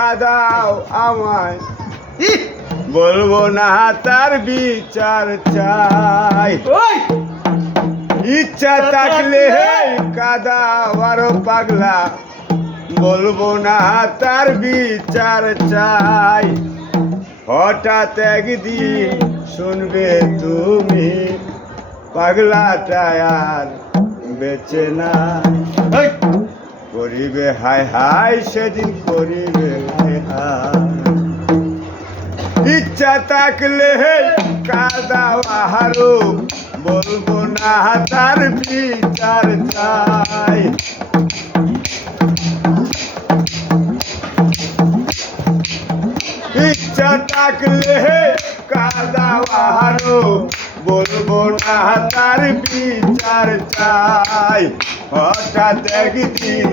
কাদাও আমায়। বলব না তার বিচার চাই। ইচ্ছা থাকলে কাদাও আরও পাগলা। বলব না তার বিচার চাই। হঠাৎ একদিন শুনবে তুমি পাগলাটা আর বেঁচে না করিবে হায় হায় সেদিন করিবে ইচ্ছা থাকলে কাদা আহারো বলব না তার বিচার চাই ইচ্ছা থাকলে কাদা আহারো বলব না তার বিচার চাই হঠাৎ একদিন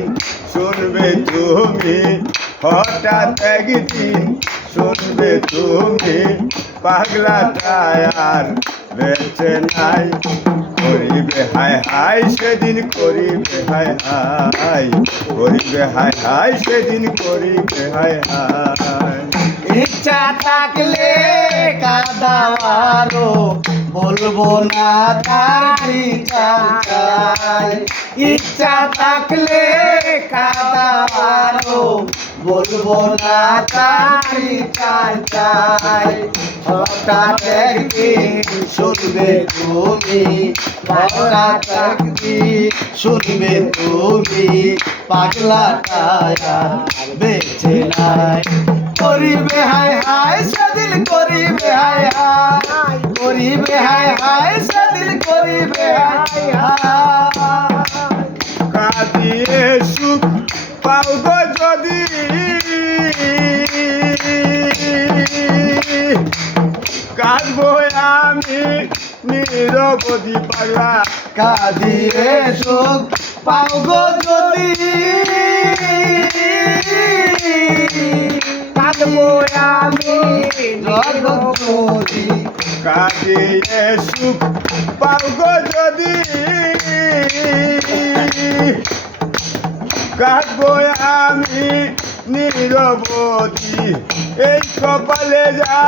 শুনবে তুমি হঠাৎ একদিন শুনবে তুমি, পাগলা আর বেঁচে নাই। করিবে হায় হায়, সেদিন করিবে হায় হায়, করিবে হায় হায়, সেদিন করিবে হায় হায়। ইচ্ছা থাকলে কাদাওয়ারো বলব না তার চাই ইচ্ছা থাকলে কাদাওয়ারো বলব না তার বিচার চাই হঠাৎ একদিন শুনবে তুমি? হঠাৎ একদিন শুনবে তুমি? পাগলাটা আর বেঁচে নাই। করিবে হায় হায়, সেদিন করিবে হায় হায়। করিবে হায় হায়, সেদিন করিবে হায় হায়। আমি নিরবধি পাগলা কাঁদিয়ে সুখ পাও গো যদি কাঁদবো আমি জগৎ যদি কাঁদিয়ে সুখ পাও গো যদি কাঁদবো আমি, নিরবধি। এই কপালে যা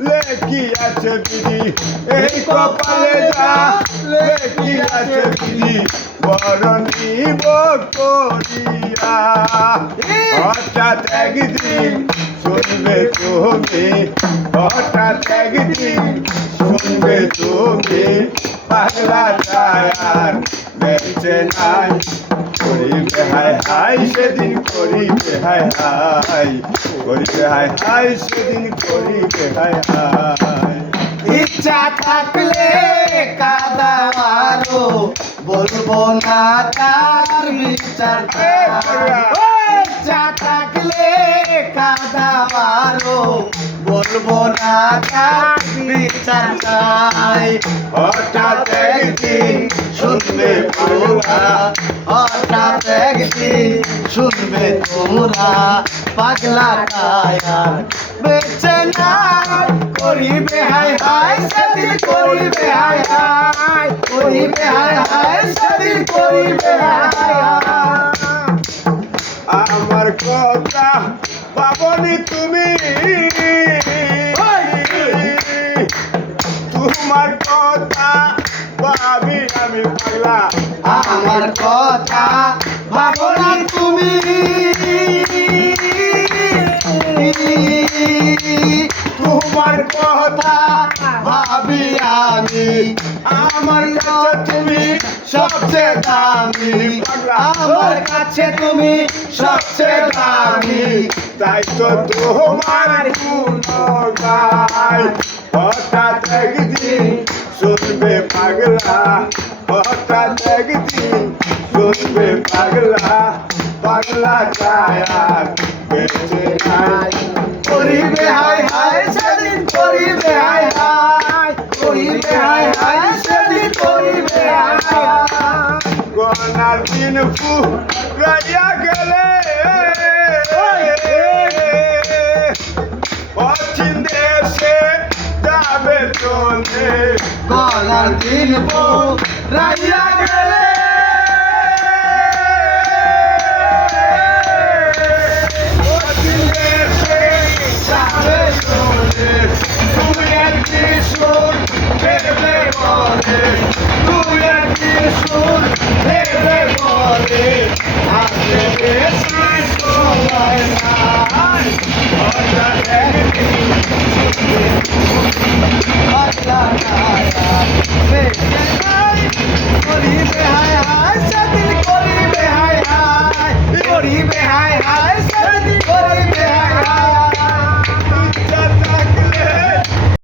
লেখি আছে বিধি, এই কপালে যা লেখি আছে বিধি বরণিব করিয়া। হঠাৎ একদিন শুনবে তুমি, হঠাৎ একদিন শুনবে তুমি, পাগলা টায়ার বেঁচে নাই। করিবে হায় হায় সেদিন করিবে হায় হায়। করিবে হায় হায় সেদিন করিবে হায় হায়। ইচ্ছা থাকলে কাদারো বলব না তার বিচার ইচ্ছা থাকলে কাদারো বলব না তার বিচার চাই হঠাৎ একদিন শুনবে তোমরা, হঠাৎ একদিন শুনবে তোমরা, পাগলা কায়ার বেঁচে না করিবে হায় হায়, সেদিন করিবে হায় হায়, করিবে হায় হায়, সেদিন তোমার কথা ভাবি আমি পাগলা। আমার কথা ভাবনি তুমি। তোমার কথা ভাবি আমি। আমার কাছে তুমি সবচেয়ে দামি আমার কাছে তুমি সবচেয়ে দামি। তাই তো তোমার গুণ গাই হঠাৎ একদিন শুনবে পাগলা, হঠাৎ একদিন শুনবে পাগলা পাগলা চায়ার বেঁচে নাই। করিবে হায় হায় সেদিন, করিবে হায় হায়, করিবে হায় হায় সেদিন, করিবে হায় গনার দিন ফুরাইয়া গলার দিন বউ রাইয়া গেলে